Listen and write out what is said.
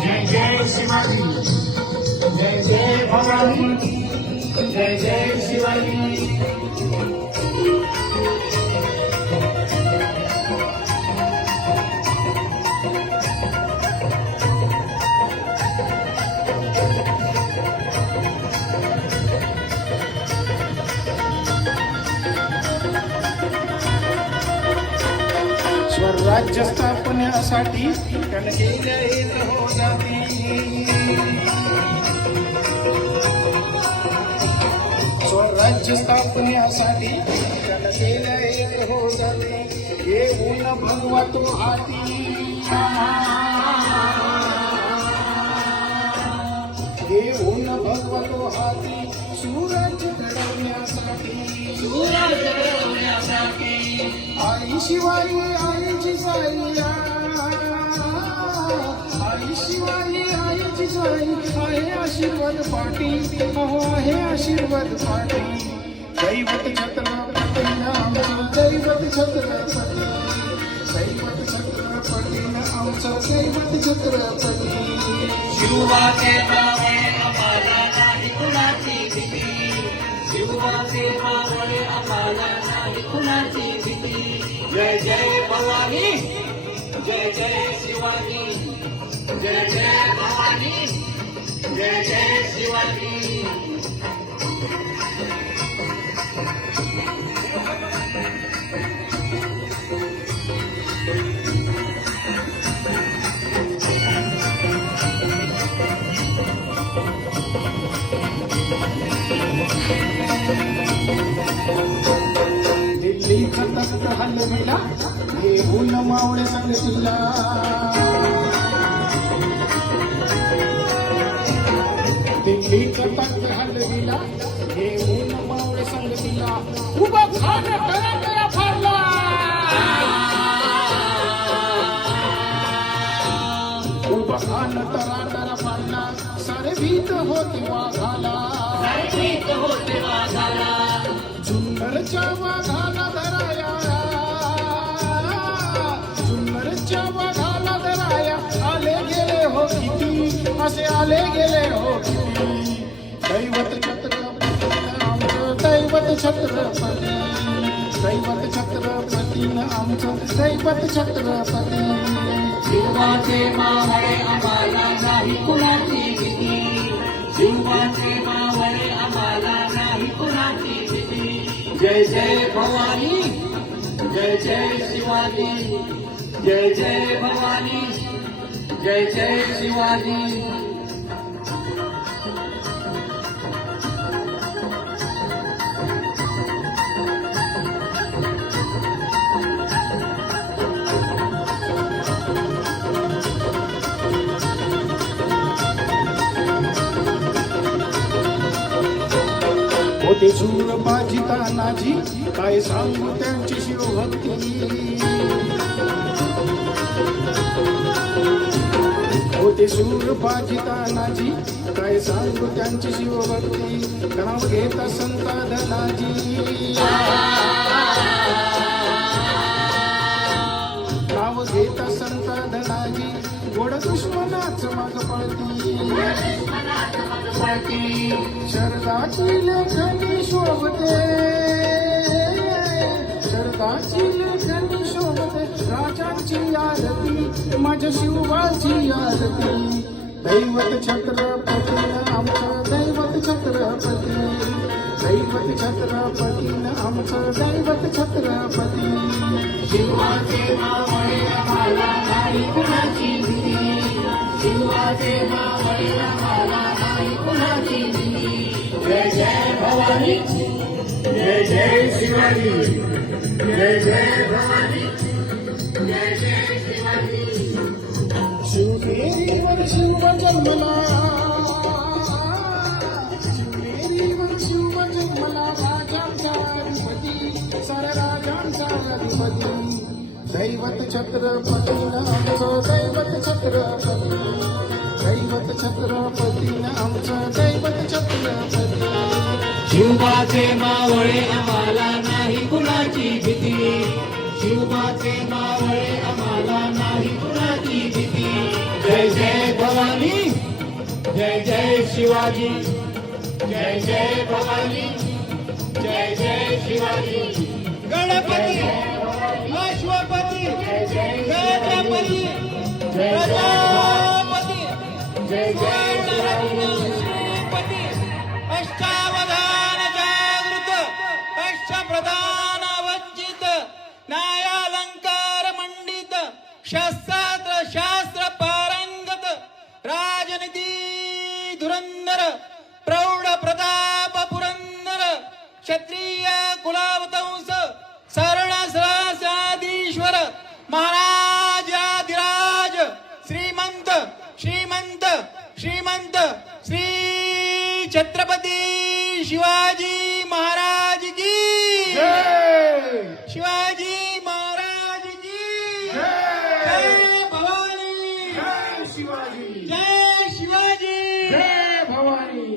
जय जय शिवाजी, जय जय भवानी, जय जय शिवाजी। स्वराज्य स्थापनेसाठी त्याने केले हो जाती, स्वराज्य स्थापनेसाठी त्याने केले हो जाती, येऊन भगवा तो हाती, येऊन भगवा तो हाती, सुराज्य घडवण्यासाठी, सुराज्य घडवण्यासाठी आई शिवाजी आई जिजाई, आई शिवाजी आई जिजाई, आहे आशीर्वाद पाठी, अहो आहे आशीर्वाद पाठी, दैवत छत्रपती आमचं दैवत छत्रपती, दैवत छत्रपती आमचं दैवत छत्रपती, शिवाचे नावे आम्हाला नाही कुणाची भीती, शिवाचे नावे आम्हाला नाही कुणाची भीती, जय जय भवानी, जय जय शिवाजी, जय जय भवानी, जय जय शिवाजी। दिल्ली खतक हलविला येऊन मावळे संगतीला, दिल्ली खतक हलविला येऊन मावळे संगतीला, उभा खान कराटया फारला, उभा खान तराटरा फारला, सारे भीत होते वाघाला, सारे भीत होते वाघाला, जुन्नरच्या वाघाला धराया, जुन्नरच्या वाघाला धराया, आले गेले हो किती, असे आले गेले हो किती, दैवत छत्रपती आमचं दैवत छत्रपती, दैवत छत्रपती आमचं दैवत छत्रपती, शिवाचे मावळे आम्हाला नाही कुणाची भीती, शिवाचे मावळे आम्हाला नाही कुणाची भीती, जय जय भवानी, जय जय शिवाजी, जय जय भवानी, जय जय शिवाजी। होते शूर बाजी तानाजी, काय सांगू त्यांची शिवभक्ती, होते शूर बाजी तानाजी, काय सांगू त्यांची शिवभक्ती, नाव घेता संता धनाजी, नाव घेता संता धनाजी, गोड दुश्मनाच माग पळती, शरदाची लेखनी शोभते, शरदाची लेखनी शोभते, राजांची आरती माझ्या शिवाची आरती, दैवत छत्रपती आमचं दैवत छत्रपती, दैवत छत्रपती आमचं दैवत छत्रपती, शिवाचे मावळे आम्हाला नाही कुणाची भीती, शिवाचे मावळे आम्हाला नाही कुणाची भीती, जय जय भवानी, जय जय शिवाजी, जय जय भवानी, शिवनेरीवर शिव जन्मला, शिवनेरीवर शिव जन्मला, राजांचा अधिपती, साऱ्या राजांचा अधिपती. दैवत छत्रपती आमचं दैवत छत्रपती, दैवत छत्रपती आमचं दैवत छत्रपती. शिवबाचे मावळे आम्हाला नाही कुणाची भीती, शिवबाचे मावळे आम्हाला नाही कुणाची भीती. जय जय भवानी, जय जय शिवाजी, जय जय भवानी, जय जय शिवाजी. गणपती अश्वपती छत्रपती प्रजापती श्रीपती अष्टावधान जागृत अष्टप्रधान वंचित न्यायालंकार मंडित शास्त्र शास्त्र पारंगत राजनीती धुरंधर प्रौढ प्रताप पुरंदर क्षत्रिय कुलावतंस सरणासरासाधीश्वर महाराजाधिराज श्रीमंत श्रीमंत श्रीमंत श्री छत्रपती शिवाजी महाराज की शिवाजी महाराज की जय भवानी, जय शिवाजी, जय शिवाजी. जय भवानी.